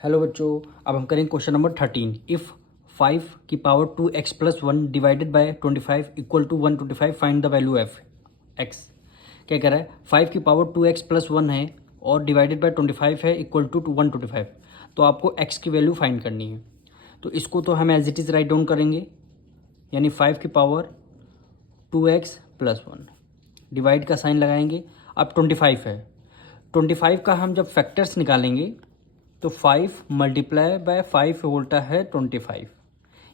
Hello बच्चों, अब हम करेंगे क्वेश्चन नंबर 13। इफ़ 5 की power 2x plus 1 divided by 25 equal to 125 find the value f x. क्या कह रहा है? 5 की पावर 2x प्लस 1 है और डिवाइडेड बाय 25 है इक्वल टू 125। तो आपको x की वैल्यू फाइंड करनी है। तो इसको तो हम as it is write down करेंगे, यानी 5 की पावर 2x प्लस 1 डिवाइड का साइन लगाएंगे। अब 25 है, 25 का हम जब फैक्टर्स निकालेंगे तो 5 मल्टीप्लाई बाय 5 होता है 25,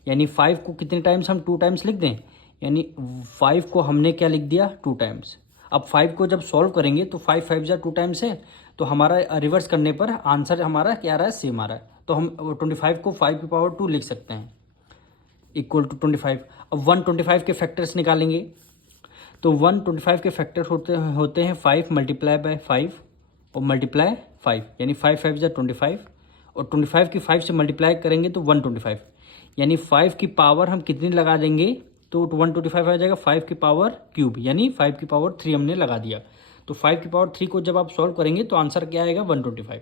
यानी 5 को कितने टाइम्स हम 2 टाइम्स लिख दें, यानी 5 को हमने क्या लिख दिया 2 टाइम्स। अब 5 को जब सॉल्व करेंगे तो 5 5 जा 2 टाइम्स है, तो हमारा रिवर्स करने पर आंसर हमारा क्या आ रहा है, सेम आ रहा है। तो हम 25 को 5 की पावर 2 लिख सकते हैं इक्वल टू 25। अब 125 के फैक्टर्स निकालेंगे तो 125 के फैक्टर होते हैं 5 मल्टीप्लाई बाय 5 और मल्टीप्लाई 5, यानी 5 5 जा 25 और 25 की 5 से मल्टीप्लाई करेंगे तो 125, यानी 5 की पावर हम कितनी लगा देंगे तो 125 आ जाएगा 5 की पावर क्यूब, यानी 5 की पावर 3 हमने लगा दिया। तो 5 की पावर 3 को जब आप सॉल्व करेंगे तो आंसर क्या आएगा 125।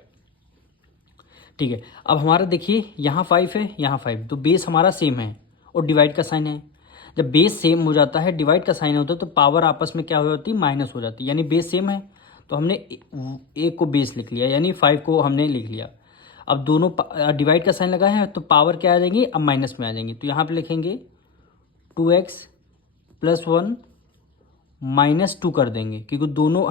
ठीक है, अब हमारा देखिए यहाँ 5 है यहाँ 5, तो बेस हमारा सेम है और डिवाइड का साइन है। जब बेस सेम हो जाता है, डिवाइड का साइन होता है, तो पावर आपस में क्या हो जाती है, माइनस हो जाती है। यानी बेस सेम है तो हमने एक को बेस लिख लिया, यानी 5 को हमने लिख लिया। अब दोनों डिवाइड का साइन लगा है तो पावर क्या आ जाएंगी, अब माइनस में आ जाएंगी। तो यहाँ पे लिखेंगे 2x प्लस 1 माइनस 2 कर देंगे, क्योंकि दोनों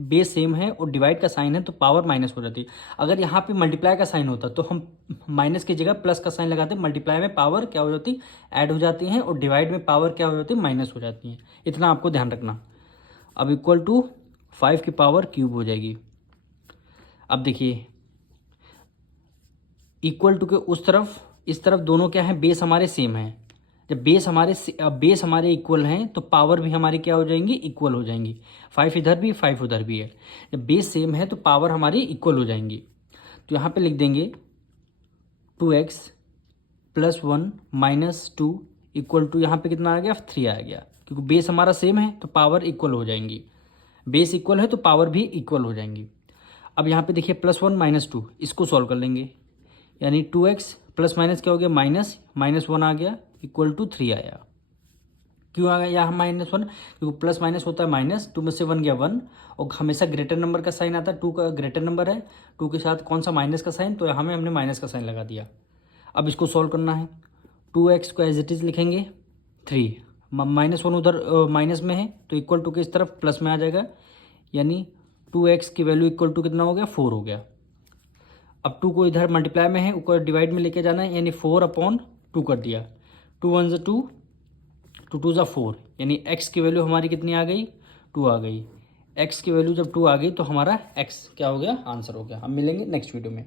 बेस सेम है और डिवाइड का साइन है तो पावर माइनस हो जाती है। अगर यहाँ पे मल्टीप्लाई का साइन होता तो हम माइनस की जगह प्लस का साइन लगाते, मल्टीप्लाई में पावर क्या हो जाती, ऐड हो जाती हैं, और डिवाइड में पावर क्या हो जाती है, माइनस हो जाती हैं। इतना आपको ध्यान रखना। अब इक्वल टू 5 की पावर क्यूब हो जाएगी। अब देखिए इक्वल टू के उस तरफ इस तरफ दोनों क्या है, बेस हमारे सेम है। जब बेस हमारे इक्वल हैं तो पावर भी हमारी क्या हो जाएंगी, इक्वल हो जाएंगी। 5 इधर भी 5 उधर भी है। जब बेस सेम है तो पावर हमारी इक्वल हो जाएंगी। तो यहाँ पे लिख देंगे 2x plus 1 minus 2 equal to, यहाँ पे कितना आ गया 3 आ गया, क्योंकि बेस हमारा सेम है तो पावर इक्वल हो जाएंगी। बेस इक्वल है तो पावर भी इक्वल हो जाएंगी। अब यहाँ पे देखिए प्लस 1 माइनस 2, इसको सॉल्व कर लेंगे, यानी 2x प्लस माइनस क्या हो गया, माइनस 1 आ गया इक्वल टू 3 आया। क्यों आ गया यहाँ -1, क्योंकि प्लस माइनस होता है माइनस, 2 में से 1 गया 1, और हमेशा ग्रेटर नंबर का साइन आता है, 2 का ग्रेटर नंबर है, 2 के साथ कौन सा माइनस का साइन, तो हमें हमने माइनस का साइन लगा दिया। अब इसको सॉल्व करना है, 2x को एज इट इज़ लिखेंगे 3, -1 उधर माइनस में है तो इक्वल टू के इस तरफ प्लस में आ जाएगा, यानी 2x की वैल्यू इक्वल टू कितना हो गया, 4 हो गया। अब 2 को इधर मल्टीप्लाई में है, ऊपर डिवाइड में लेके जाना है, यानी 4/2 कर दिया। 2 1 ज़ा 2, 2 2 ज़ा 4, यानी x की वैल्यू हमारी कितनी आ गई, 2 आ गई। x की वैल्यू जब 2 आ गई तो हमारा x क्या हो गया, आंसर हो गया। हम मिलेंगे नेक्स्ट वीडियो में।